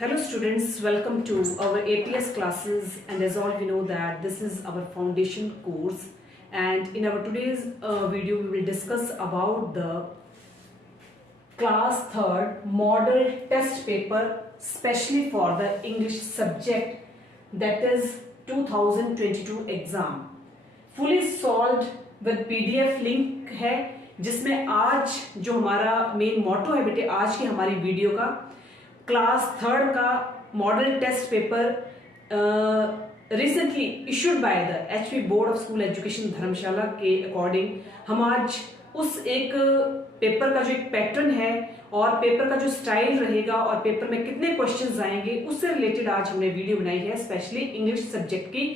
Hello students, welcome to our ATS classes, and as all we know that this is our foundation course, and in our today's video we will discuss about the class 3rd model test paper specially for the English subject, that is 2022 exam. Fully solved with PDF link है जिसमें आज जो हमारा main motto है बेटे आज की हमारी वीडियो का क्लास 3rd का model test paper recently issued by the HP board of school education Dharamshala के अकॉर्डिंग हम आज उस एक पेपर का जो एक पैटर्न है और पेपर का जो स्टाइल रहेगा और पेपर में कितने क्वेश्चंस आएंगे उससे रिलेटेड आज हमने वीडियो बनाई है स्पेशली इंग्लिश सब्जेक्ट की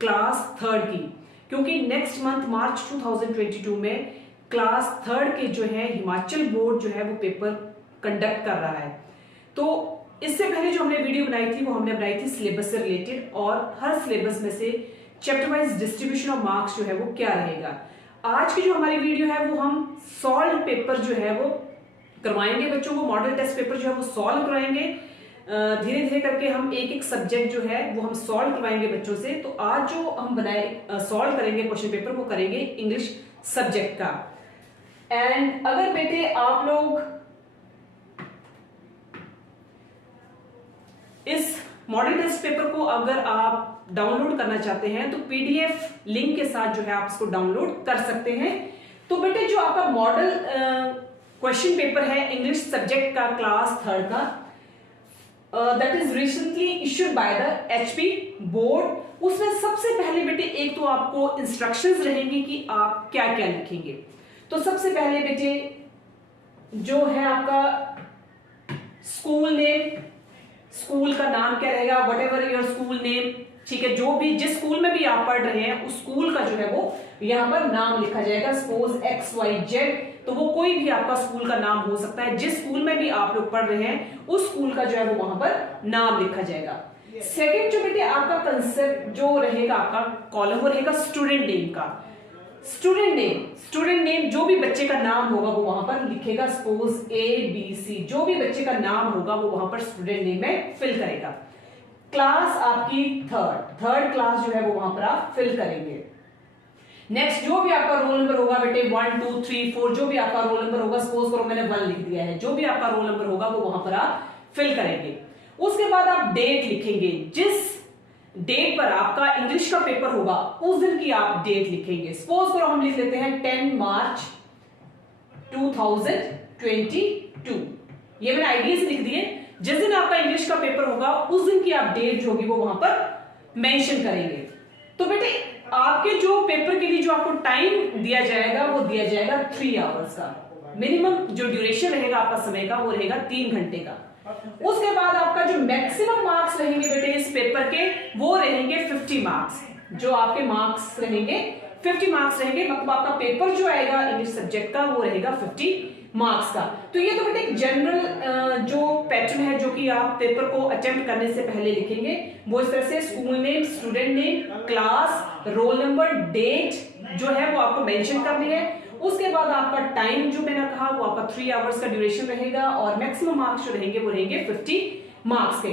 क्लास 3rd की, क्योंकि नेक्स्ट मंथ मार्च 2022 में क्लास 3rd के जो है हिमाचल बोर्ड जो है वो पेपर कंडक्ट कर रहा है। तो इससे पहले जो हमने वीडियो बनाई थी वो हमने बनाई थी सिलेबस से रिलेटेड और हर सिलेबस में से chapter wise distribution of marks जो है वो क्या रहेगा। आज की जो हमारी वीडियो है वो हम सॉल्व पेपर जो है वो करवाएंगे बच्चों को, मॉडल टेस्ट पेपर जो है वो सॉल्व कराएंगे। धीरे धीरे करके हम एक एक सब्जेक्ट जो है वो हम सॉल्व करवाएंगे बच्चों से। तो आज जो हम बनाए सॉल्व करेंगे क्वेश्चन पेपर वो करेंगे इंग्लिश सब्जेक्ट का। एंड अगर बेटे आप लोग इस मॉडल टेस्ट पेपर को अगर आप डाउनलोड करना चाहते हैं तो PDF लिंक के साथ जो है आप इसको डाउनलोड कर सकते हैं। तो बेटे जो आपका मॉडल क्वेश्चन पेपर है इंग्लिश सब्जेक्ट का क्लास 3rd का that is recently issued by the HP board, उसमें सबसे पहले बेटे एक तो आपको इंस्ट्रक्शंस रहेंगी कि आप क्या क्या लिखेंगे। तो सबसे पहले बेटे जो है आपका स्कूल नेम, स्कूल का नाम क्या रहेगा, what ever your school name, ठीक है, जो भी जिस स्कूल में भी आप पढ़ रहे हैं उस स्कूल का जो है वो यहाँ पर नाम लिखा जाएगा। सपोज XYZ, तो वो कोई भी आपका स्कूल का नाम हो सकता है, जिस स्कूल में भी आप लोग पढ़ रहे हैं उस स्कूल का जो है वो वहां पर नाम लिखा जाएगा। सेकेंड जो बेटे आपका कंसेप्ट जो रहेगा आपका कॉलम वो रहेगा स्टूडेंट नेम का। स्टूडेंट नेम जो भी बच्चे का नाम होगा वो वहां पर लिखेगा। सपोज ABC, जो भी बच्चे का नाम होगा वो वहां पर स्टूडेंट नेम में फिल करेगा। क्लास आपकी थर्ड क्लास जो है वो वहां पर आप फिल करेंगे। नेक्स्ट जो भी आपका रोल नंबर होगा बेटे 1 2 3 4 जो भी आपका रोल नंबर होगा, सपोज करो मैंने 1 लिख दिया है, जो भी आपका रोल नंबर होगा वो वहां पर आप फिल करेंगे। उसके बाद आप डेट लिखेंगे, जिस डेट पर आपका इंग्लिश का पेपर होगा उस दिन की आप डेट लिखेंगे। सपोज करो हम लिख लेते हैं 10 मार्च 2022, ये मैंने आइडिया से लिख दिए। जिस दिन आपका इंग्लिश का पेपर होगा उस दिन की आप डेट जो होगी वो वहां पर मेंशन करेंगे। तो बेटे आपके जो पेपर के लिए जो आपको टाइम दिया जाएगा वो दिया जाएगा 3 आवर्स का। मिनिमम जो ड्यूरेशन रहेगा आपका समय का वो रहेगा 3 घंटे का। उसके बाद आपका जो मैक्सिमम मार्क्स रहेंगे बेटे इस पेपर के वो रहेंगे 50 मार्क्स। जो आपके मार्क्स रहेंगे 50 मार्क्स रहेंगे, मतलब आपका पेपर जो आएगा इंग्लिश सब्जेक्ट का वो रहेगा 50 मार्क्स का। तो ये तो बेटे एक जनरल जो पैटर्न है जो कि आप पेपर को अटेम्प्ट करने से पहले लिखेंगे वो इस तरह से school name, student name, class, roll number, date जो है वो आपको मेंशन करनी है। उसके बाद आपका टाइम जो मैंने कहा वो आपका 3 आवर्स का ड्यूरेशन रहेगा और मैक्सिमम मार्क्स जो रहेंगे वो रहेंगे 50 मार्क्स के।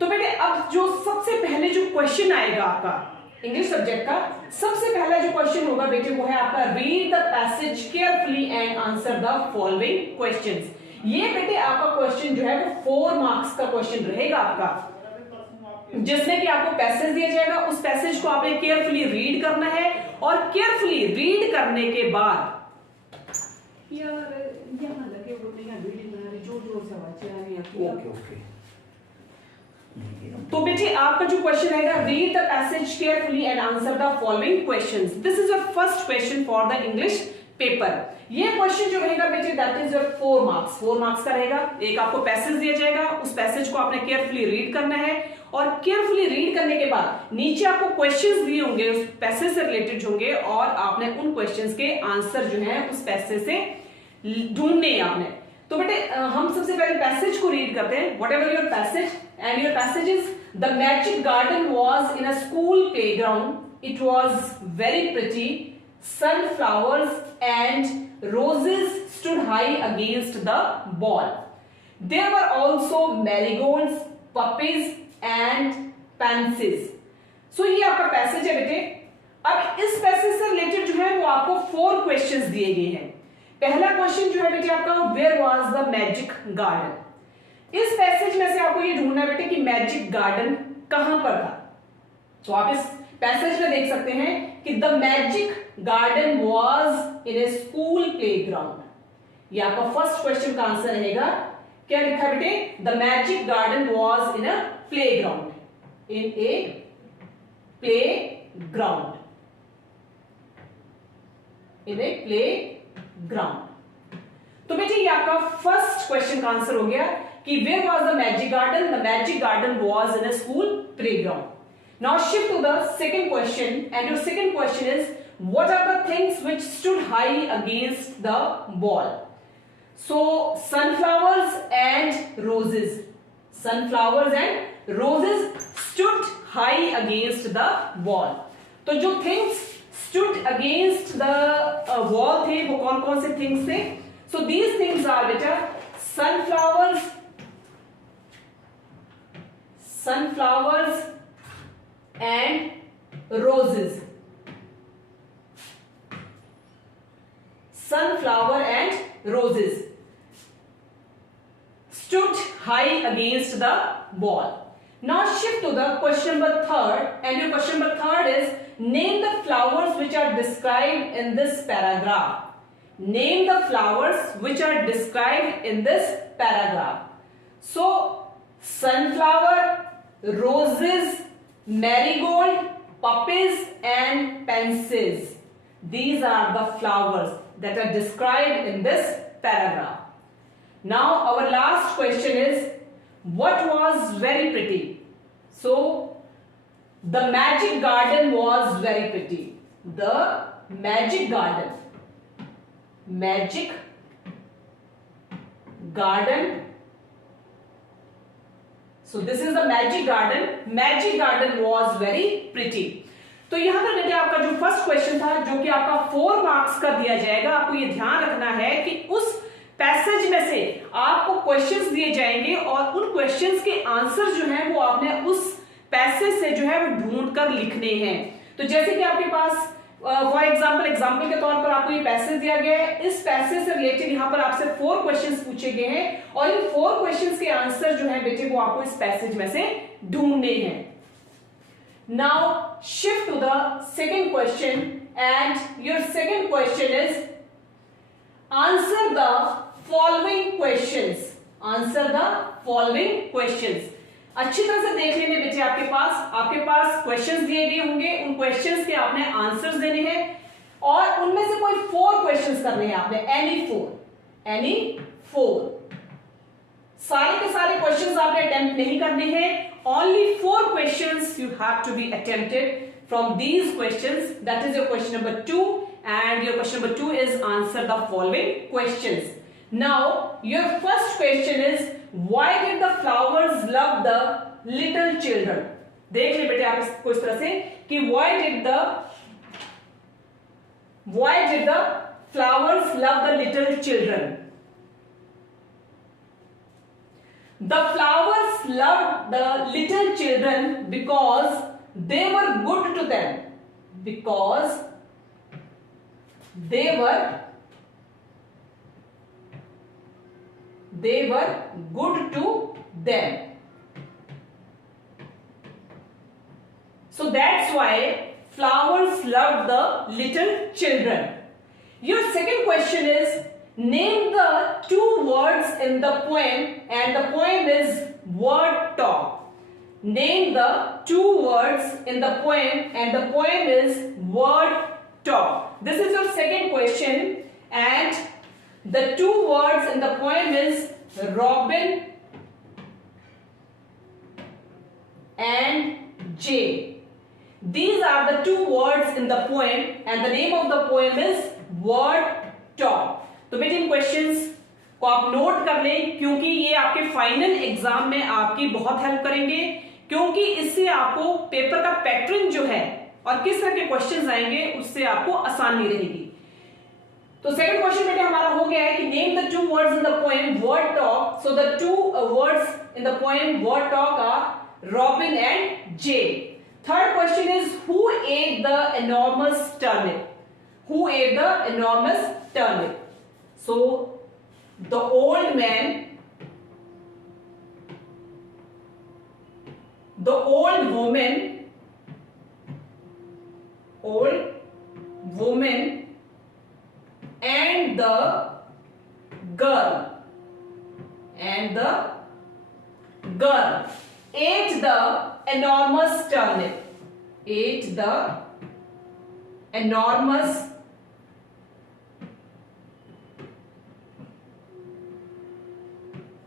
तो बेटे अब जो सबसे पहले जो क्वेश्चन आएगा आपका इंग्लिश सब्जेक्ट का, सबसे पहला जो क्वेश्चन होगा बेटे वो है आपका read the passage carefully and answer the following questions. ये बेटे आपका क्वेश्चन जो है वो 4 मार्क्स का क्वेश्चन रहेगा आपका, जिसमें कि आपको पैसेज दिया जाएगा, उस पैसेज को आपने केयरफुली रीड करना है और केयरफुली रीड करने के बाद तो बेटे आपका जो क्वेश्चन रहेगा read the passage carefully and answer the following questions. This is your first question for the English paper. ये क्वेश्चन जो रहेगा बेटे दैट इज योर 4 मार्क्स का रहेगा। एक आपको पैसेज दिया जाएगा, उस पैसेज को आपने केयरफुली रीड करना है और केयरफुली रीड करने के बाद नीचे आपको क्वेश्चंस दिए होंगे उस पैसेज से रिलेटेड होंगे और आपने उन क्वेश्चंस के आंसर जो है उस पैसेज से ढूंढने हैं आपने। तो बेटे हम सबसे पहले पैसेज को रीड करते हैं। What ever your passage and your passage is the magic garden was in a school playground, it was very pretty, sunflowers and roses stood high against the wall. There were also marigolds, puppies and pansies. सो ये आपका passage है बेटे। अब इस passage से related जो है वो आपको 4 क्वेश्चंस दिए गए हैं। पहला क्वेश्चन जो है बेटे आपका, where was the magic garden. इस पैसेज में से आपको ये ढूंढना है बेटे कि मैजिक गार्डन कहां पर था। तो आप इस पैसेज में देख सकते हैं कि the magic garden was in A school playground. ये आपका फर्स्ट क्वेश्चन का आंसर रहेगा। क्या लिखा है बेटे? The magic garden was in a playground, in A playground, in A playground. तो बेटे ये आपका फर्स्ट क्वेश्चन का आंसर हो गया कि where was the magic garden. The magic garden was in a school playground. Now shift to the second question, and your second question is, what are the things which stood high against the wall? So sunflowers and roses. Sunflowers and roses stood high against the wall. तो जो things stood against the wall थे वो कौन कौन से things थे? So these things are बेटा sunflowers, and roses. Sunflower and roses stood high against the wall. Now shift to the question number 3rd, and your question number 3rd is, name the flowers which are described in this paragraph. Name the flowers which are described in this paragraph. So sunflower, roses, marigold, puppies and pansies. These are the flowers that are described in this paragraph. Now our last question is, what was very pretty? So the magic garden was very pretty. The magic garden. Magic garden. So this is the magic garden. Magic garden was very pretty. तो यहां पर बेटे आपका जो first question था, जो कि आपका 4 मार्क्स का दिया जाएगा, आपको ये ध्यान रखना है कि उस पैसेज में से आपको क्वेश्चंस दिए जाएंगे और उन क्वेश्चंस के आंसर जो हैं वो आपने उस पैसेज से जो है वो ढूंढ कर लिखने हैं। तो जैसे कि आपके पास फॉर एग्जाम्पल के तौर पर आपको ये पैसेज दिया गया है, इस पैसेज से रिलेटेड यहाँ पर आपसे 4 क्वेश्चंस पूछे गए हैं और इन 4 क्वेश्चंस के आंसर जो है बेटे वो आपको इस पैसेज में से ढूंढने हैं। Now shift to the second question, and your second question is, answer the following questions. Answer the following questions. अच्छी तरह से देख लेने बेटे, आपके पास क्वेश्चंस दिए गए होंगे, उन क्वेश्चंस के आपने आंसर्स देने हैं और उनमें से कोई 4 क्वेश्चंस करने हैं आपने, एनी 4। सारे के सारे क्वेश्चंस आपने अटेम्प्ट नहीं करने हैं, only 4 questions you have to be attempted from these questions. That is your question number 2, and your question number 2 is answer the following questions. Now your first question is, why did the flowers love the little children? देख ले बेटे आप इसको इस तरह से कि why did the flowers love the little children? The flowers loved the little children because they were good to them. Because they were good to them. So that's why flowers loved the little children. Your second question is, name the 2 words in the poem, and the poem is word talk. Name the 2 words in the poem, and the poem is word talk. This is your second question, and the 2 words in the poem is Robin and Jay. These are the 2 words in the poem, and the name of the poem is word talk. तो बेटे इन questions को आप note कर लें, क्योंकि ये आपके final exam में आपकी बहुत हेल्प करेंगे, क्योंकि इससे आपको पेपर का पैटर्न जो है और किस तरह के क्वेश्चंस आएंगे उससे आपको आसानी रहेगी। तो सेकंड क्वेश्चन बेटे हमारा हो गया है कि name the two words in the poem bird talk. So the two words in the poem bird talk are robin and jay. Third question is who ate the enormous turnip. Who ate the enormous turnip. So the old man, the old woman and the girl ate the enormous turnip. Ate the enormous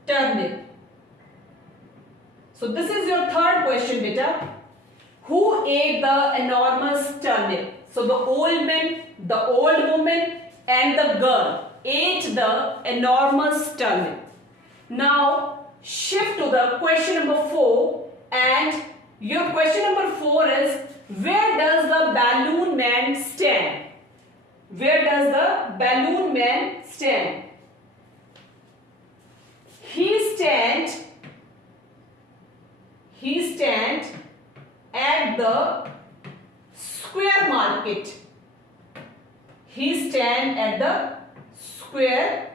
turnip. So this is your third question, beta. Who ate the enormous turnip? So the old man, the old woman and the girl ate the enormous turnip. Now shift to the question number 4, and your question number 4 is, where does the balloon man stand? Where does the balloon man stand? He stands at the square market. He stands at the square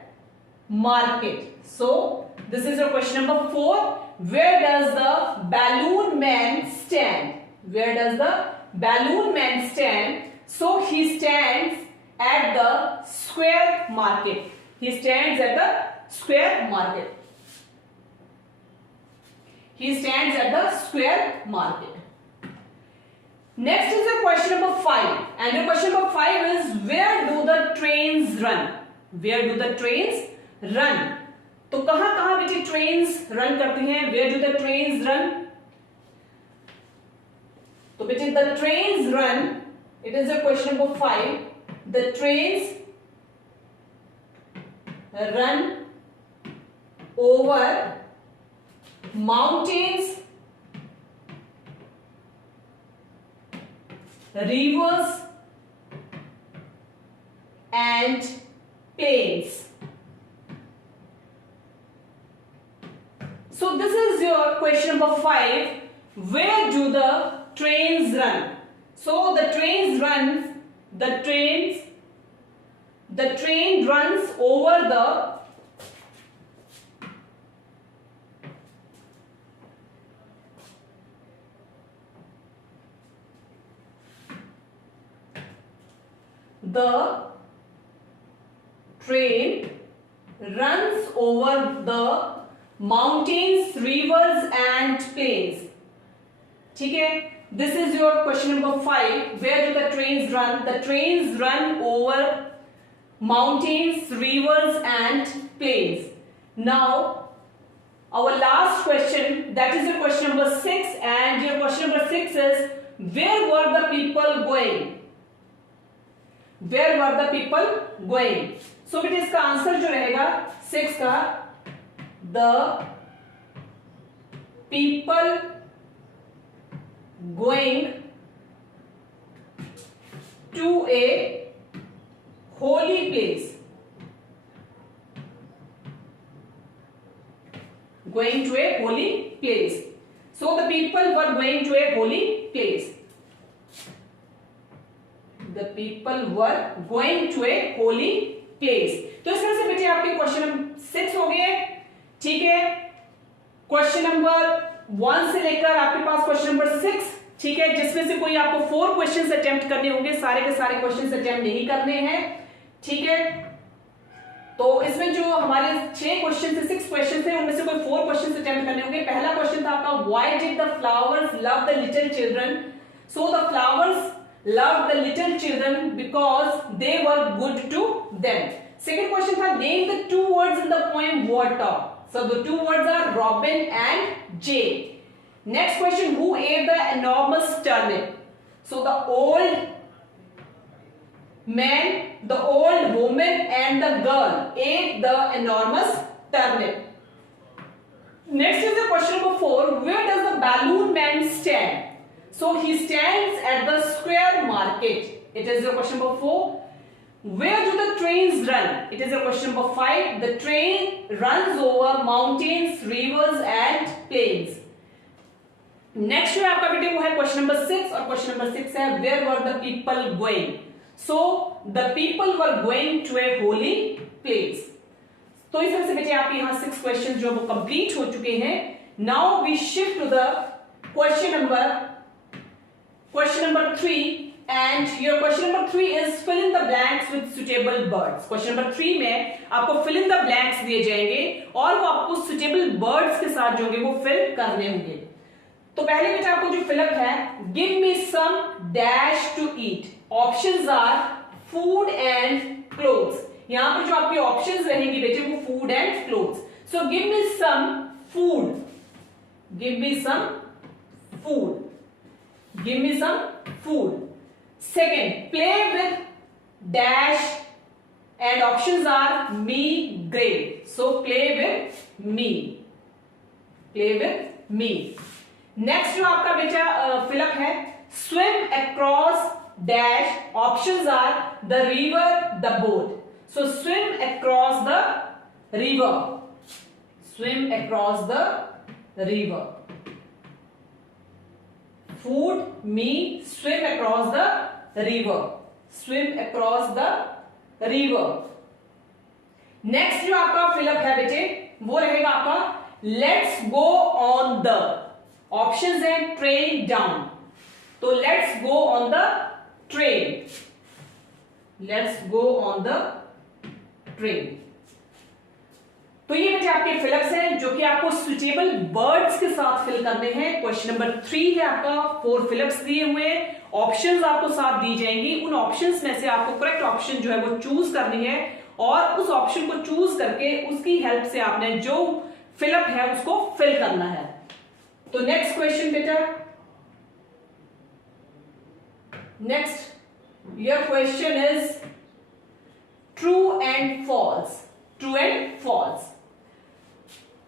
market. So this is your question number 4. Where does the balloon man stand? Where does the balloon man stand? So he stands at the square market. He stands at the square market. He stands at the square market. Next is the question number 5. And the question number 5 is, where do the trains run? Where do the trains run? तो कहां कहां बेटे trains run करती हैं? Where do the trains run? तो बेटे the trains run, it is the question number 5. The trains run over mountains, rivers and plains. So this is your question number 5. Where do the trains run? So the train runs over the train runs over the mountains, rivers and plains. ठीक है, this is your question number 5. Where do the trains run? The trains run over mountains, rivers and plains. Now our last question, that is your question number 6, and your question number 6 is, where were the people going? Where were the people going? So बेटे इसका answer जो रहेगा 6 का, the people going to a holy place. Going to a holy place. So the people were going to a holy place. The people were going to a holy place. तो इस तरह से बेटे आपके क्वेश्चन नंबर 6 हो गए. ठीक है, क्वेश्चन नंबर 1 से लेकर आपके पास क्वेश्चन नंबर 6. ठीक है, जिसमें से कोई आपको 4 क्वेश्चंस अटेम्प्ट करने होंगे, सारे के सारे क्वेश्चंस अटेम्प्ट नहीं करने हैं. ठीक है, तो इसमें जो हमारे 6 क्वेश्चन थे, 6 क्वेश्चन थे, उनमें से कोई 4 क्वेश्चंस अटेम्प्ट करने होंगे. पहला क्वेश्चन था आपका, why did the flowers love the little children? So the flowers loved the little children because they were good to them. Second question था, name the 2 words in the poem Word Talk. So the 2 words are Robin and Jay. Next question, who ate the enormous turnip? So the old man, the old woman and the girl ate the enormous turnip. Next is the question number 4, where does the balloon man stand? So he stands at the square market. It is your question number 4. Where do the trains run? It is a question number 5. The train runs over mountains, rivers and plains. Next जो है आपका बेटे वो है question number 6, और question number 6 है where were the people going? So the people were going to a holy place. तो इस तरह से बेटे आपके यहां 6 क्वेश्चन जो वो कंप्लीट हो चुके हैं। Now we shift to the question number 3, and your question number 3 is fill in the blanks with suitable words. Question number 3 में आपको fill in the blanks दिए जाएंगे और वो आपको suitable words के साथ जो होंगे वो fill करने होंगे। तो पहले बेटा आपको जो फिलअप है, give me some dash to eat. Options are food and clothes. यहां पर जो आपके ऑप्शंस रहेंगी बेटे वो food and clothes. So give me some food. Give me some food. Give me some food. Second, play with dash and options are me, grade. So play with me. Play with me. Next जो आपका बेटा fill up है, swim across dash, options are the river, the boat. So swim across the river. Swim across the river. Food me, swim across the river. Swim across the river. Next जो आपका fill up है बेटे वो रहेगा आपका let's go on the. Options है train down. तो let's go on the train. Let's go on the train. तो ये बेटे आपके फिलअप्स हैं जो कि आपको सुटेबल वर्ड्स के साथ फिल करने हैं. क्वेश्चन नंबर 3 है आपका, 4 फिलअप्स दिए हुए हैं, ऑप्शंस आपको साथ दी जाएंगी. उन ऑप्शंस में से आपको करेक्ट ऑप्शन जो है वो चूज करनी है और उस ऑप्शन को चूज करके उसकी हेल्प से आपने जो फिलअप है उसको फिल करना है. तो नेक्स्ट क्वेश्चन बेटा, next your question is true and false. True and false.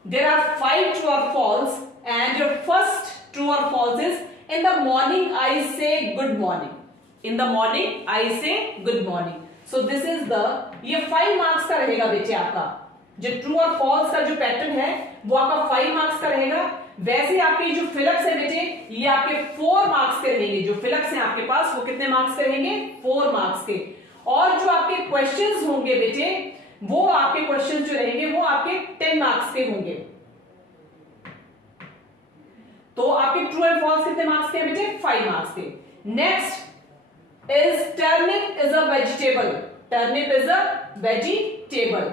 There are 5 true or false and your first true or false is in the morning I say good morning. In the morning I say good morning. So this is the, ये 5 marks का रहेगा बेटे आपका. जो true और false का जो pattern है वो आपका 5 मार्क्स का रहेगा. वैसे आपके जो फिलअप्स है बेटे ये आपके 4 मार्क्स के रहेंगे. जो फिलअप्स हैं आपके पास वो कितने मार्क्स के रहेंगे? 4 मार्क्स के. और जो आपके क्वेश्चंस होंगे बेटे वो आपके क्वेश्चंस जो रहेंगे वो आपके 10 मार्क्स के होंगे. तो आपके ट्रू एंड फॉल्स कितने मार्क्स के बेटे? 5 मार्क्स के. Next is turnip is a vegetable. Turnip is a vegetable.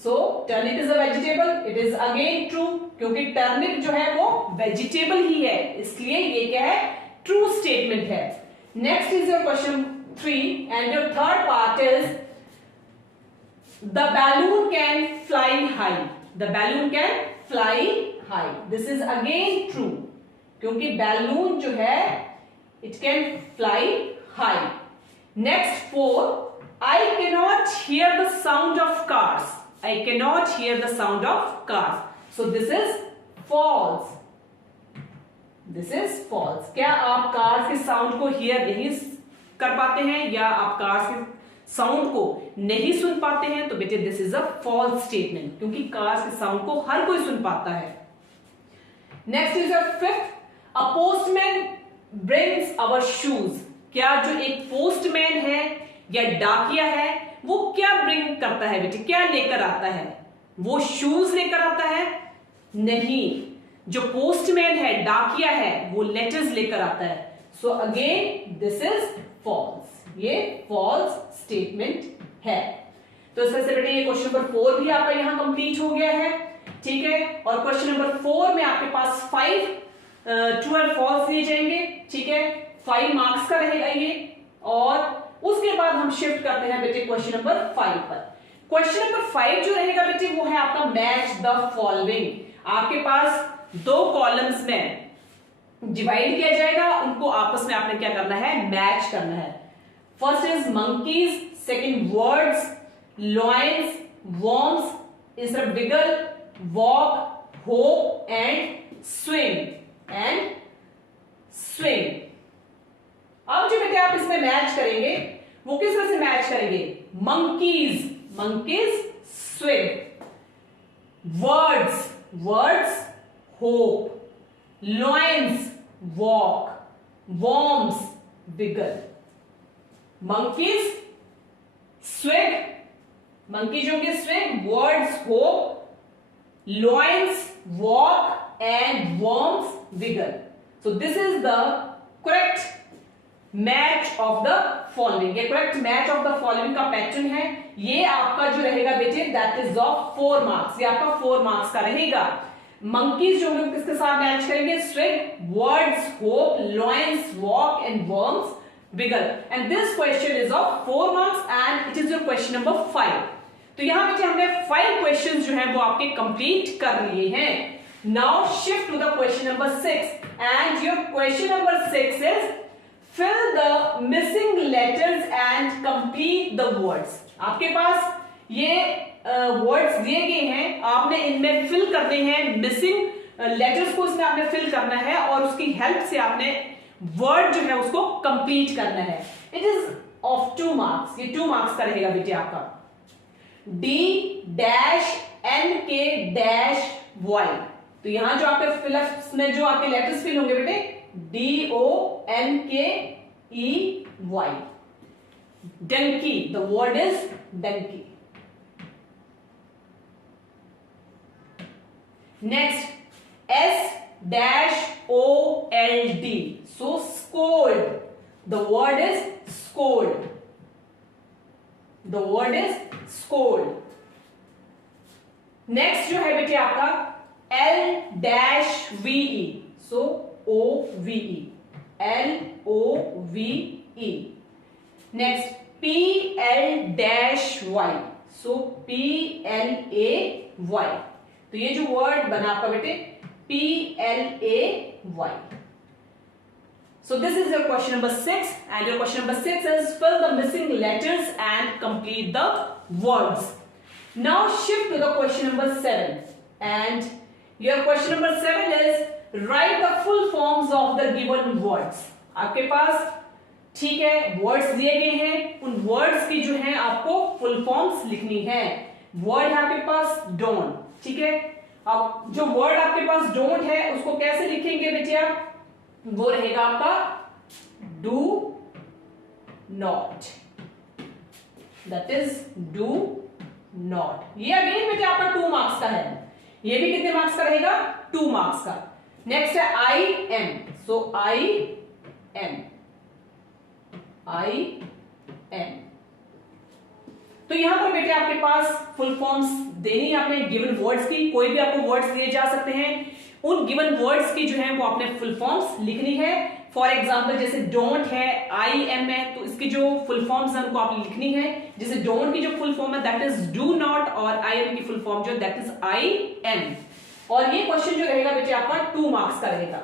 So turnip is a vegetable. It is again true क्योंकि टर्निप जो है वो वेजिटेबल ही है, इसलिए ये क्या है? ट्रू स्टेटमेंट है. Next is your question 3 and your third part is the balloon can fly high. The balloon can fly high. This is again true क्योंकि balloon जो है it can fly high. Next 4, I cannot hear the sound of cars. I cannot hear the sound of cars. So this is false. This is false. क्या आप cars के sound को hear नहीं कर पाते हैं या आप cars के साउंड को नहीं सुन पाते हैं? तो बेटे this is a false statement क्योंकि कार्स के साउंड को हर कोई सुन पाता है. Next is your 5th, a postman brings our shoes. क्या जो एक पोस्टमैन है या डाकिया है वो क्या ब्रिंग करता है बेटे? क्या लेकर आता है? वो शूज लेकर आता है? नहीं. जो पोस्टमैन है, डाकिया है, वो लेटर्स लेकर आता है. So again this is false. ये फॉल्स स्टेटमेंट है. तो इस तरह से बेटे ये क्वेश्चन नंबर 4 भी आपका यहां कंप्लीट हो गया है. ठीक है. और क्वेश्चन नंबर 4 में आपके पास 5 ट्रू एंड फॉल्स दिए जाएंगे. ठीक है. 5 मार्क्स का रहेगा ये. और उसके बाद हम शिफ्ट करते हैं बेटे क्वेश्चन नंबर 5 पर. क्वेश्चन नंबर 5 जो रहेगा बेटे वो है आपका मैच द फॉलोइंग. आपके पास 2 कॉलम्स में डिवाइड किया जाएगा, उनको आपस में आपने क्या करना है? मैच करना है. First is monkeys, second words, loins, worms, is a wiggle, walk, hope and swing. अब जो बेटे आप इसमें मैच करेंगे वो किस तरह से मैच करेंगे। Monkeys, monkeys swim, birds, birds hop, lions walk, worms wiggle. Monkeys swim, monkey जो होंगे swim, birds hop, lions walk and worms wiggle. So this is the correct match of the following. ये correct match of the following का pattern है। ये आपका जो रहेगा बेटे दैट इज ऑफ 4 मार्क्स। ये आपका 4 मार्क्स का रहेगा। मंकीज जो होंगे किसके साथ मैच करेंगे? Swim, birds hop, lions walk and worms wiggle. And this question is of 4 marks and it is your question number 5। तो यहां बेटे हमने 5 क्वेश्चंस जो हैं वो आपके कंप्लीट कर लिए हैं। Now shift to the question number 6 and your question number 6 is fill the missing letters and complete the words। आपके पास ये वर्ड्स दिए गए हैं, आपने इनमें फिल करने हैं, मिसिंग लेटर्स को इसमें आपने फिल करना है और उसकी हेल्प से आपने वर्ड जो है उसको कंप्लीट करना है। It is of 2 marks. ये 2 मार्क्स का रहेगा बेटे आपका। डी डैश एन के डैश वाई। तो यहां जो आपके फिलअप्स में जो आपके लेटर्स फिल होंगे बेटे DONKEY, donkey, the word is donkey। Next, SOLD, so scold, the word is scold, the word is scold। Next जो है बेटे आपका LVE, so OVE, LOVE। Next, PL-Y, so PLAY। तो ये जो वर्ड बना आपका बेटे PLAY। So this is your question number 6 and your question number 6 is fill the missing letters and complete the words। Now shift to the question number 7 and your question number 7 is write the full forms of the given words। आपके पास ठीक है words दिए गए हैं, उन words की जो है आपको फुल फॉर्म्स लिखनी है। वर्ड है आपके पास डोंट, ठीक है। अब जो वर्ड आपके पास डोंट है उसको कैसे लिखेंगे बेटे आप? वो रहेगा आपका do not, that is do not. ये अगेन बेटे आपका 2 मार्क्स का है। ये भी कितने मार्क्स का रहेगा? 2 मार्क्स का। नेक्स्ट है I am, so I am, I am. तो यहां पर बेटे आपके पास फुल फॉर्म्स देनी है आपने गिवन वर्ड्स की। कोई भी आपको वर्ड्स दिए जा सकते हैं, उन गिवन वर्ड्स की जो है वो आपने फुल फॉर्म्स लिखनी है। फॉर एग्जाम्पल जैसे डोंट है, आई एम है, तो इसकी जो फुल फॉर्म्स है उनको आपने लिखनी है। जैसे डोंट की जो फुल फॉर्म है दैट इज डू नॉट और आई एम की फुल फॉर्म जो दैट इज आई एम। और ये क्वेश्चन जो रहेगा बेटे आपका 2 मार्क्स का रहेगा।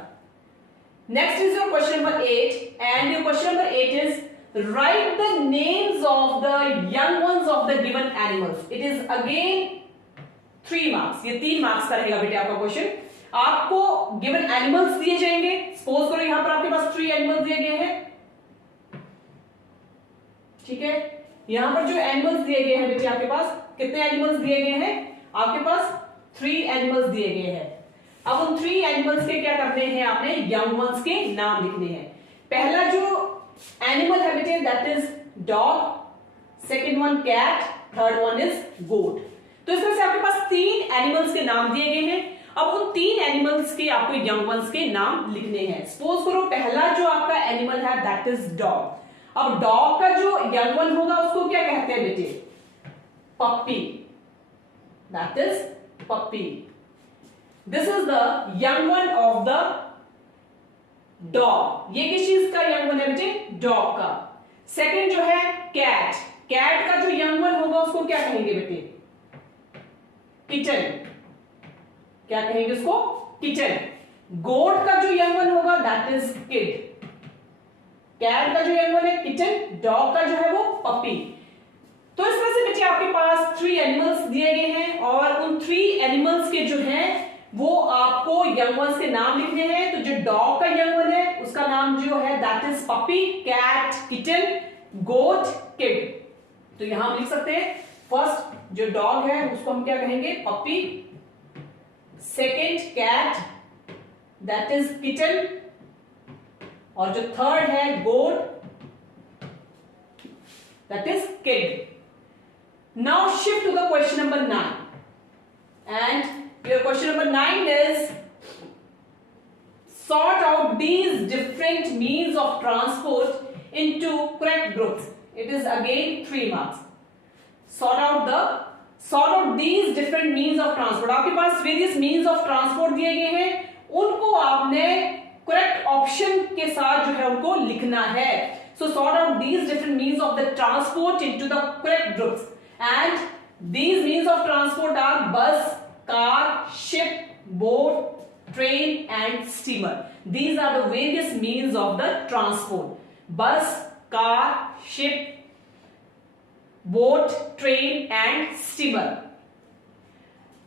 Next is your question number 8 and your question number 8 is write the names of the young ones of the given animals. It is again 3 marks. ये 3 marks का रहेगा बेटे आपका क्वेश्चन। आपको गिवन एनिमल्स दिए जाएंगे। सपोज करो यहां पर आपके पास 3 एनिमल्स दिए गए हैं, ठीक है। यहां पर जो एनिमल्स दिए गए हैं बेटे आपके पास कितने एनिमल्स दिए गए हैं? आपके पास 3 एनिमल्स दिए गए हैं। अब उन 3 एनिमल्स के क्या करने हैं? आपने यंग वंस के नाम लिखने हैं। पहला जो एनिमल है बेटे that is dog, second one cat, third one is goat. तो इसमें से आपके पास 3 एनिमल्स के नाम दिए गए हैं। अब उन 3 एनिमल्स के आपको यंग वंस के नाम लिखने हैं। सपोज करो पहला जो आपका एनिमल है दैट इज डॉग। अब डॉग का जो यंग वन होगा उसको क्या कहते हैं बेटे? Puppy, that is puppy. This is the young one of the dog. ये किस चीज का यंग वन है बेटे? डॉग का। सेकंड जो है कैट, कैट का जो यंग वन होगा उसको क्या कहेंगे बेटे? किचन, क्या कहेंगे उसको? किचन। गोट का जो यंग वन होगा दैट इज किड। कैट का जो यंग वन है किचन, डॉग का जो है वो पपी। तो इसमें से बच्चे आपके पास 3 एनिमल्स दिए गए हैं और उन 3 एनिमल्स के जो हैं वो आपको यंग वंस के नाम लिखने हैं। तो जो डॉग का यंग वन है उसका नाम जो है that is puppy, cat kitten, goat kid. तो यहां हम लिख सकते हैं फर्स्ट जो डॉग है उसको हम क्या कहेंगे, puppy, second cat that is kitten, और जो थर्ड है goat that is kid. Now shift to the question number 9 and your question number 9 is sort out these different means of transport into correct groups. It is again 3 marks. Sort out these different means of transport. आपके पास various means of transport दिए गए हैं, उनको आपने correct option के साथ जो है उनको लिखना है. So sort out these different means of the transport into the correct groups. And these means of transport are bus, car, ship, boat, train and steamer. These are the various means of the transport. Bus, car, ship, boat, train and steamer.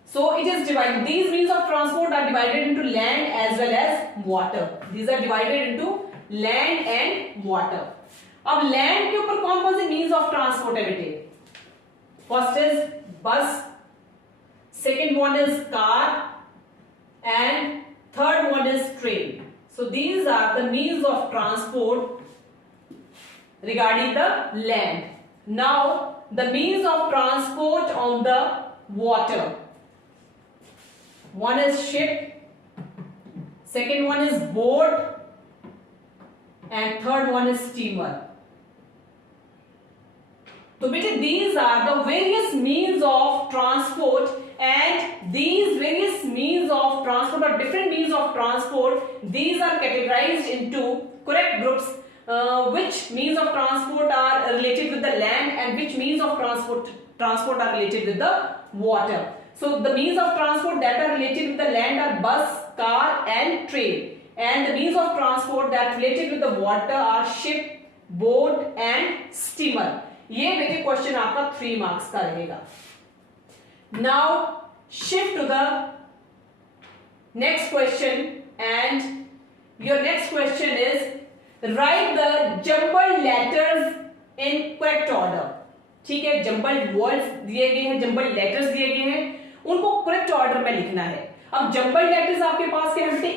So it is divided. These means of transport are divided into land as well as water. These are divided into land and water. अब land के ऊपर कौन कौन से means of transport है बेटे? First is bus, second one is car, and third one is train. So these are the means of transport regarding the land. Now the means of transport on the water. One is ship, second one is boat, and third one is steamer. तो बेटे these are the various means of transport, and these various means of transport or different means of transport, these are categorized into correct groups. Which means of transport are related with the land and which means of transport are related with the water. So the means of transport that are related with the land are bus, car and train, and the means of transport that related with the water are ship, boat and steamer. ये बेटे question आपका 3 marks का रहेगा. Now shift to the next question, and your next question is write the jumbled letters in correct order. ठीक है, jumbled words दिए गए हैं, जम्बल्ड लेटर्स दिए गए हैं, उनको करेक्ट ऑर्डर में लिखना है. अब जम्बल्ड लेटर्स आपके पास क्या है,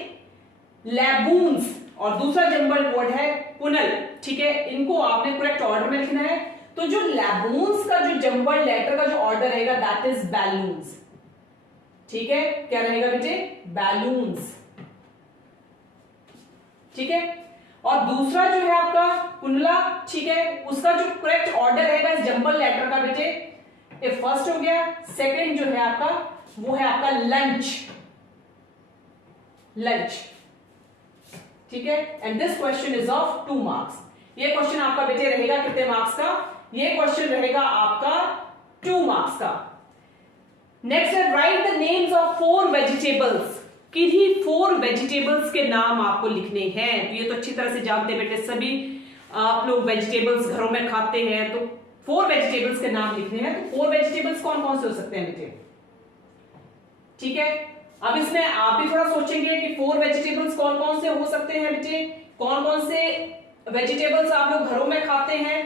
लैबून्स, और दूसरा जम्बल्ड वर्ड है कुनल. ठीक है, इनको आपने करेक्ट ऑर्डर में लिखना है. तो जो लैबून्स का जो जम्बल्ड लेटर का जो ऑर्डर रहेगा दैट इज बैलून्स. ठीक है, क्या रहेगा बेटे, बैलून्स. ठीक है, और दूसरा जो है आपका कुनला. ठीक है, उसका जो करेक्ट ऑर्डर रहेगा इस जम्बल्ड लेटर का बेटे, ये फर्स्ट हो गया, सेकंड जो है आपका वो है आपका लंच. लंच. ठीक है, and this question is of 2 marks. ये क्वेश्चन आपका बेटे रहेगा कितने मार्क्स का, ये क्वेश्चन रहेगा आपका 2 मार्क्स का. नेक्स्ट है right the names of 4 vegetables. किन्हीं 4 वेजिटेबल्स के नाम आपको लिखने हैं. तो ये तो अच्छी तरह से जानते हैं बेटे, सभी आप लोग वेजिटेबल्स घरों में खाते हैं, तो 4 वेजिटेबल्स के नाम लिखने हैं. तो 4 वेजिटेबल्स कौन कौन से हो सकते हैं बेटे. ठीक है, अब इसमें आप भी थोड़ा सोचेंगे कि 4 वेजिटेबल्स कौन कौन से हो सकते हैं बेटे. कौन कौन से वेजिटेबल्स आप लोग घरों में खाते हैं,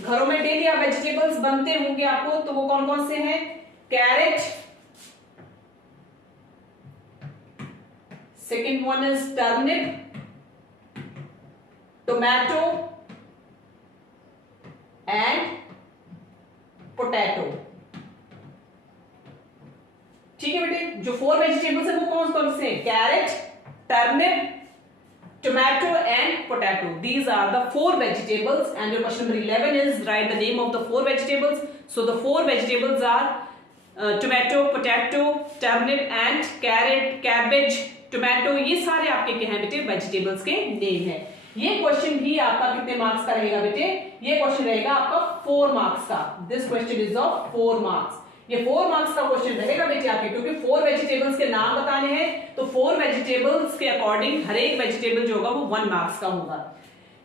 घरों में डेली आप वेजिटेबल्स बनते होंगे आपको, तो वो कौन कौन से हैं. Carrot, second one is turnip, tomato and potato. ठीक है बेटे, जो 4 वेजिटेबल्स है वो कौन कौन से हैं, carrot, turnip, tomato and potato. These are the 4 vegetables, and your question number 11 is write the name of the 4 vegetables. So the 4 vegetables are tomato, potato, turnip and carrot, cabbage, tomato. ये सारे आपके क्या हैं बेटे, vegetables के name है. ये question भी आपका कितने मार्क्स का रहेगा बेटे, ये क्वेश्चन रहेगा आपका 4 मार्क्स का. This question is of 4 marks. ये 4 मार्क्स का क्वेश्चन रहेगा बेटे आपके, क्योंकि 4 वेजिटेबल्स के नाम बताने हैं, तो 4 वेजिटेबल्स के अकॉर्डिंग हर एक वेजिटेबल जो होगा वो 1 मार्क्स का होगा.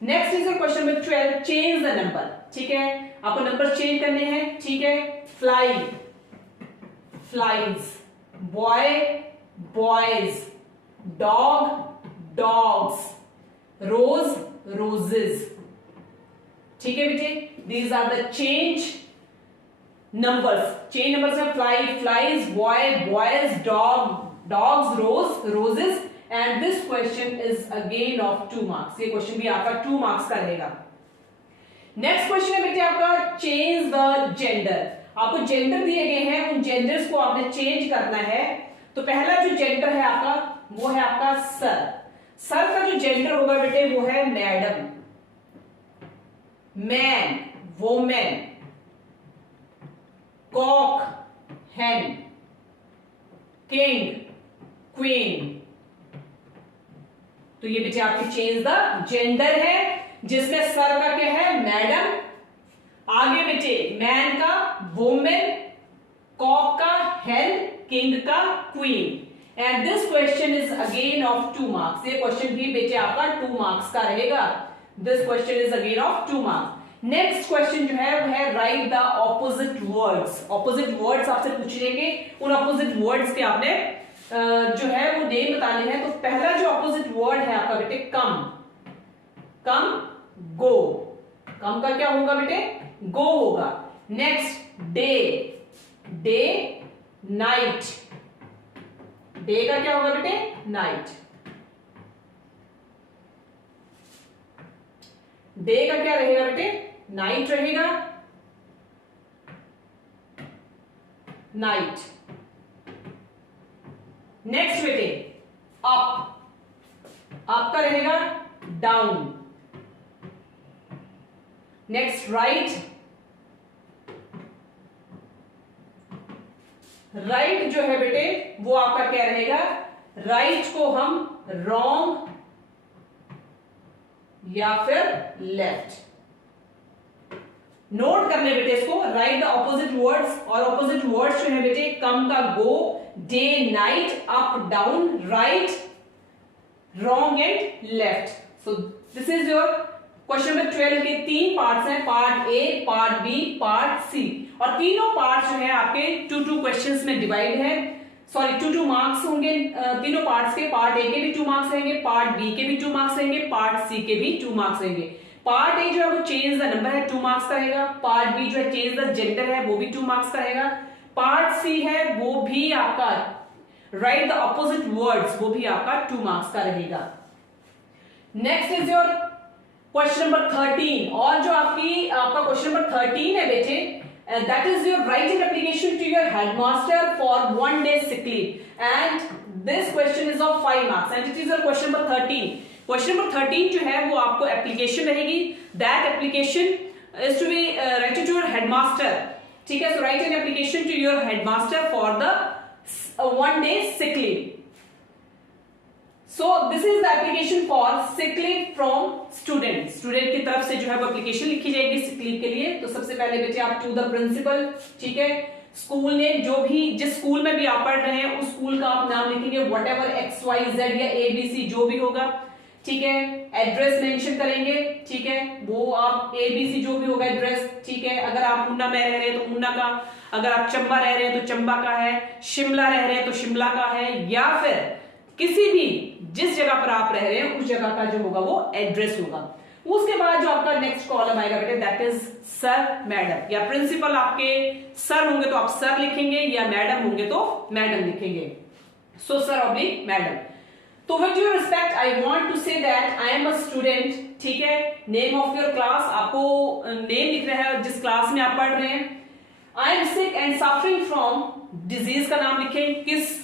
Next is question number 12, change the number. ठीक है, आपको नंबर चेंज करने हैं. ठीक है, fly, flies, boy, boys, dog, dogs, rose, roses. ठीक है बेटे, these are the change numbers, change numbers में fly, flies, boy, boys, dog, dogs, rose, roses, and this question is again of 2 marks. ये question भी आपका 2 marks का रहेगा। Next question है बेटे आपका चेंज द जेंडर। आपको जेंडर दिए गए हैं, उन जेंडर्स को आपने चेंज करना है। तो पहला जो जेंडर है आपका वो है आपका सर। सर का जो जेंडर होगा बेटे वो है madam, man, women, cock, hen, king, queen. तो ये बेटे आपके चेंज द जेंडर है, जिसमें सर का क्या है मैडम, आगे बेटे मैन का वोमेन, कॉक का hen, किंग का queen. And this question is again of 2 marks. ये क्वेश्चन भी बेटे आपका 2 मार्क्स का रहेगा। This question is again of 2 marks. Next question जो है वो है right the opposite words. Opposite words आपसे पूछ लेंगे, उन ऑपोजिट वर्ड्स के आपने जो है वो नेम बताने हैं। तो पहला जो ऑपोजिट वर्ड है आपका बेटे कम, कम, गो। कम का क्या होगा बेटे गो होगा। Next day, day, night, day का क्या होगा बेटे नाइट। डे का क्या रहेगा बेटे नाइट रहेगा, नाइट। नेक्स्ट बेटे अप, अप का रहेगा डाउन। नेक्स्ट राइट, राइट जो है बेटे वो आपका क्या रहेगा, राइट को हम रॉन्ग या फिर लेफ्ट। नोट कर ले बेटे इसको, राइट द ऑपोजिट वर्ड्स। और ऑपोजिट वर्ड्स जो है बेटे कम का go, day, night, up, down, right, wrong and left. So this is your question number 12 के 3 पार्ट्स हैं, part A, part B, part C. और तीनों पार्ट जो है आपके 2-2 क्वेश्चंस में डिवाइड है। सॉरी 2-2 मार्क्स होंगे तीनों पार्ट्स के। पार्ट ए के भी 2 मार्क्स रहेंगे, पार्ट बी के भी 2 मार्क्स रहेंगे, पार्ट सी के भी 2 मार्क्स रहेंगे। पार्ट ए जो है वो चेंज द नंबर है 2 मार्क्स का रहेगा। पार्ट बी जो है चेंज द जेंडर है वो भी 2 मार्क्स का रहेगा। पार्ट सी है वो भी आपका राइट द ऑपोजिट वर्ड्स, वो भी आपका 2 मार्क्स का रहेगा। Next is your question number 13। और जो आपका क्वेश्चन नंबर 13 है बेटे, that is your write an application to your headmaster for 1 day sick leave, and this question is of 5 marks and it is your question number 13. Question number 13 जो है वो आपको application रहेगी। That application is to be written to your headmaster, ठीक है। So write an application to your headmaster for the 1 day sick leave. So this is the application for sick leave from student। Student की तरफ से जो है वो application लिखी जाएगी सिक लीव के लिए। तो सबसे पहले बेटे आप टू द प्रिंसिपल, ठीक है, स्कूल ने जो भी जिस स्कूल में भी आप पढ़ रहे हैं उस स्कूल का आप नाम लिखेंगे, व्हाटएवर XYZ या ABC जो भी होगा, ठीक है। एड्रेस मेंशन करेंगे, ठीक है, वो आप ABC जो भी होगा एड्रेस, ठीक है। अगर आप मुन्ना में रह रहे हैं तो मुन्ना का, अगर आप चंबा रह रहे हैं तो चंबा का है, शिमला रह रहे हैं तो शिमला का है, या फिर किसी भी जिस जगह पर आप रह रहे हैं उस जगह का जो होगा वो एड्रेस होगा। उसके बाद जो आपका नेक्स्ट कॉलम आएगा बेटे दैट इज सर, मैडम, या प्रिंसिपल आपके सर होंगे तो आप सर लिखेंगे, या मैडम होंगे तो मैडम लिखेंगे। So sir oblique madam. तो with due respect I want to say that I am a student, ठीक है। नेम ऑफ योर क्लास, आपको नेम लिख रहा है जिस क्लास में आप पढ़ रहे हैं। आई am sick and suffering from, disease का नाम लिखें, किस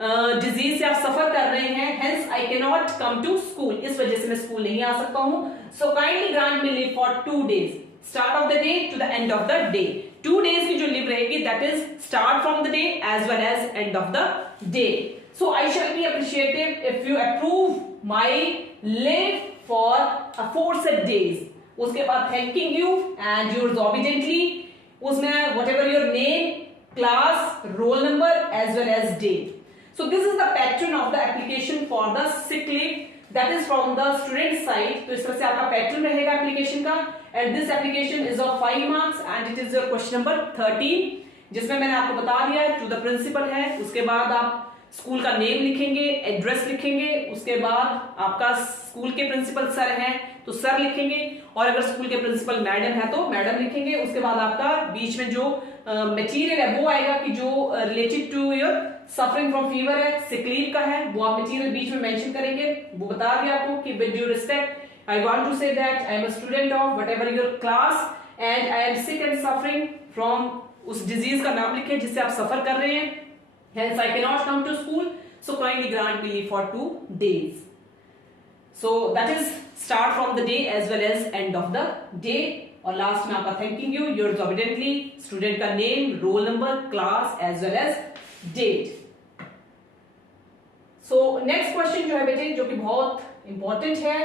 डिजीज से आप सफर कर रहे हैं। Hence I can not come to school, इस वजह से मैं स्कूल नहीं आ सकता हूं। So kindly grant me leave for 2 days, start of the day to the end of the day. 2 days की जो लीव रहेगी that is start from the day as well as end of the day. So I shall be appreciated if you approve my leave for aforesaid days. उसके बाद thanking you and your obediently, उसमें whatever your name, class, roll number as well as date. So this is the pattern of the application for the sick leave, that is from the student side। तो इस तरह से आपका pattern रहेगा application का। and this application is of 5 marks and it is your question number 13, जिसमें मैंने आपको बता दिया है टू द प्रिंसिपल है। उसके बाद आप स्कूल का नेम लिखेंगे, एड्रेस लिखेंगे, उसके बाद आपका स्कूल के प्रिंसिपल सर हैं तो सर लिखेंगे, और अगर स्कूल के प्रिंसिपल मैडम है तो मैडम लिखेंगे। उसके बाद आपका बीच में जो मटेरियल है वो आएगा कि जो related to your suffering from fever है, सिक लीव का है, वो आप मटेरियल बीच में मेंशन करेंगे। वो बता दिया आपको कि with due respect I want to say that I am a student of whatever your class and I am sick and suffering from, उस डिजीज का नाम लिखें जिससे आप सफर कर रहे हैं, hence I cannot come to school, so kindly grant me leave for 2 days. So that is start from the day as well as end of the day, और लास्ट में आपका thanking you yours obediently, student का name, roll number, class as well as date. So next question जो है बेटे, जो कि बहुत इंपॉर्टेंट है,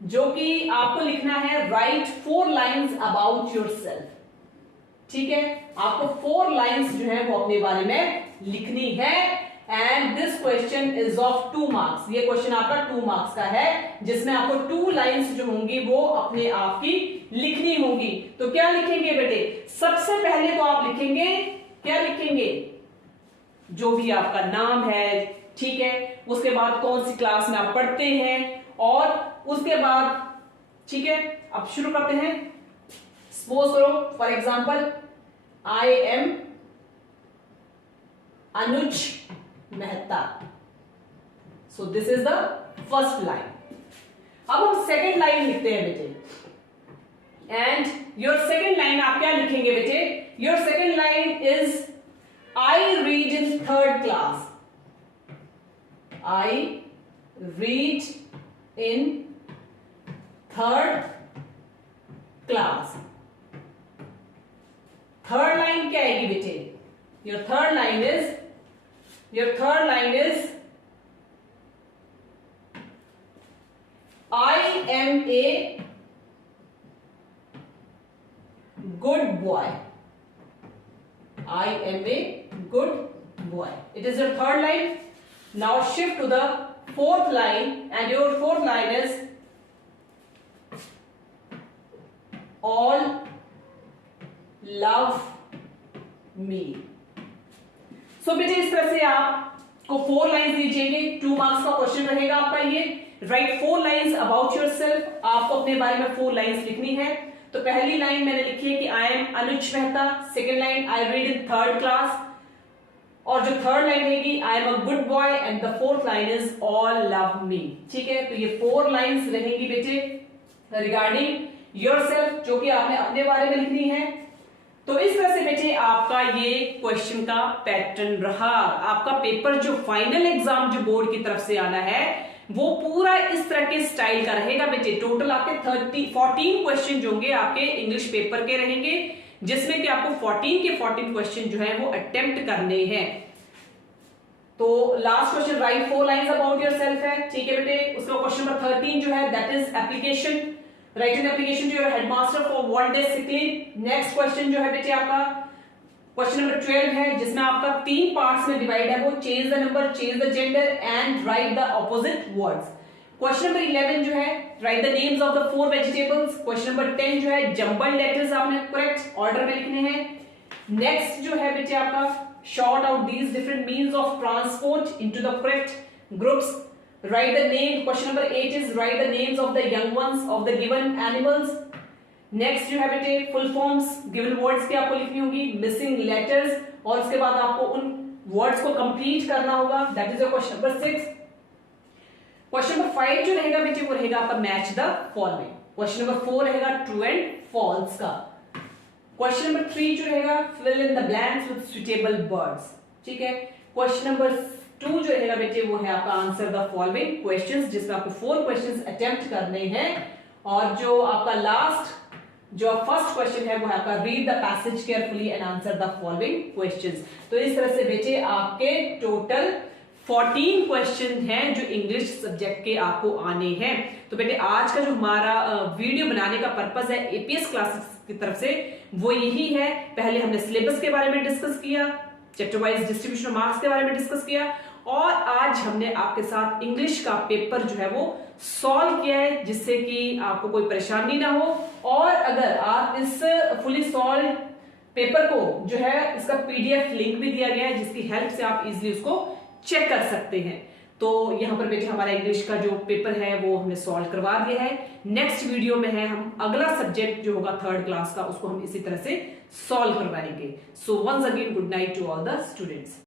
जो कि आपको लिखना है राइट 4 लाइन्स अबाउट योरसेल्फ। ठीक है, आपको 4 लाइन्स जो है वो अपने बारे में लिखनी है, and this question is of 2 marks. ये क्वेश्चन आपका 2 मार्क्स का है, जिसमें आपको 2 लाइन्स जो होंगी वो अपने आप की लिखनी होंगी। तो क्या लिखेंगे बेटे, सबसे पहले तो आप लिखेंगे, क्या लिखेंगे, जो भी आपका नाम है, ठीक है, उसके बाद कौन सी क्लास में आप पढ़ते हैं, और उसके बाद, ठीक है, अब शुरू करते हैं। सपोज करो for example I am Anuj Mehta, so this is the first line. अब हम सेकेंड लाइन लिखते हैं बेटे, एंड योर सेकेंड लाइन आप क्या लिखेंगे बेटे, your second line is I read in 3rd class, I read in 3rd class. Third line क्या आएगी बेटे, your third line is I am a good boy. I am a good boy. It is your third line. Now shift to the 4th line, and your 4th line is all love me. So बेटे इस तरह से आपको 4 lines दीजिएंगे, 2 marks का question रहेगा आपका ये। Right 4 lines about yourself, आपको अपने बारे में 4 लाइन्स लिखनी है। तो पहली लाइन मैंने लिखी है कि I am Anuj Mehta, second line I read in 3rd class, और जो थर्ड लाइन रहेगी आई am a good boy, and the 4th line is all love me. ठीक है, तो ये 4 लाइन्स रहेंगी बेटे रिगार्डिंग योरसेल्फ, जो कि आपने अपने बारे में लिखनी है। तो इस तरह से बेटे आपका ये क्वेश्चन का पैटर्न रहा। आपका पेपर जो फाइनल एग्जाम जो बोर्ड की तरफ से आना है वो पूरा इस तरह के स्टाइल का रहेगा बेटे। टोटल आपके 14 क्वेश्चन जो होंगे आपके इंग्लिश पेपर के रहेंगे, जिसमें कि आपको 14 के 14 क्वेश्चन जो है वो अटेम्प्ट करने हैं। तो last question right 4 lines about yourself है, ठीक है बेटे। उसका क्वेश्चन नंबर 13 जो है that is application, write an application to your headmaster for 1 day sick leave. Next question जो है बेटे आपका क्वेश्चन नंबर 12 है, जिसमें आपका 3 पार्ट्स में डिवाइड है, वो change the number, change the gender and right the opposite words. Question number 11 जो है right the names of the 4 vegetables. Question number 10 जो है जंबल्ड लेटर्स आपने करेक्ट ऑर्डर में लिखने हैं। नेक्स्ट जो है बेटे आपका short out these different means of transport into the correct groups. Write the name. Question number 8 is write the names of the young ones of the given animals. Next जो है बेटे full forms given words की आपको लिखनी होगी, missing letters, और उसके बाद आपको उन words को complete करना होगा। That is your question number 6. Question number 5 जो रहेगा बेटे वो रहेगा आपका match the following. Question number 4 रहेगा true and false का। Question number 3 जो रहेगा fill in the blanks with suitable words, ठीक है। Question number 2 जो रहेगा बेटे वो है आपका आंसर द फॉलोइंग क्वेश्चंस, जिसमें आपको 4 क्वेश्चंस अटेम्प्ट करने हैं। और जो आपका लास्ट जो फर्स्ट क्वेश्चन है वो है आपका read the passage carefully and answer the following questions. तो इस तरह से बेटे आपके टोटल 14 क्वेश्चन हैं जो इंग्लिश सब्जेक्ट के आपको आने हैं। तो बेटे आज का जो हमारा वीडियो बनाने का पर्पस है एपीएस क्लासेस की तरफ से वो यही है। पहले हमने सिलेबस के बारे में डिस्कस किया, chapter wise distribution of marks के बारे में डिस्कस किया, और आज हमने आपके साथ इंग्लिश का पेपर जो है वो सॉल्व किया है, जिससे कि आपको कोई परेशानी ना हो। और अगर आप इस फुली सॉल्व पेपर को जो है इसका पीडीएफ लिंक भी दिया गया है, जिसकी हेल्प से आप इजीली उसको चेक कर सकते हैं। तो यहाँ पर बेटे हमारा इंग्लिश का जो पेपर है वो हमने सॉल्व करवा दिया है। नेक्स्ट वीडियो में है हम अगला सब्जेक्ट जो होगा 3rd क्लास का, उसको हम इसी तरह से सॉल्व करवाएंगे। So once again good night to all the students.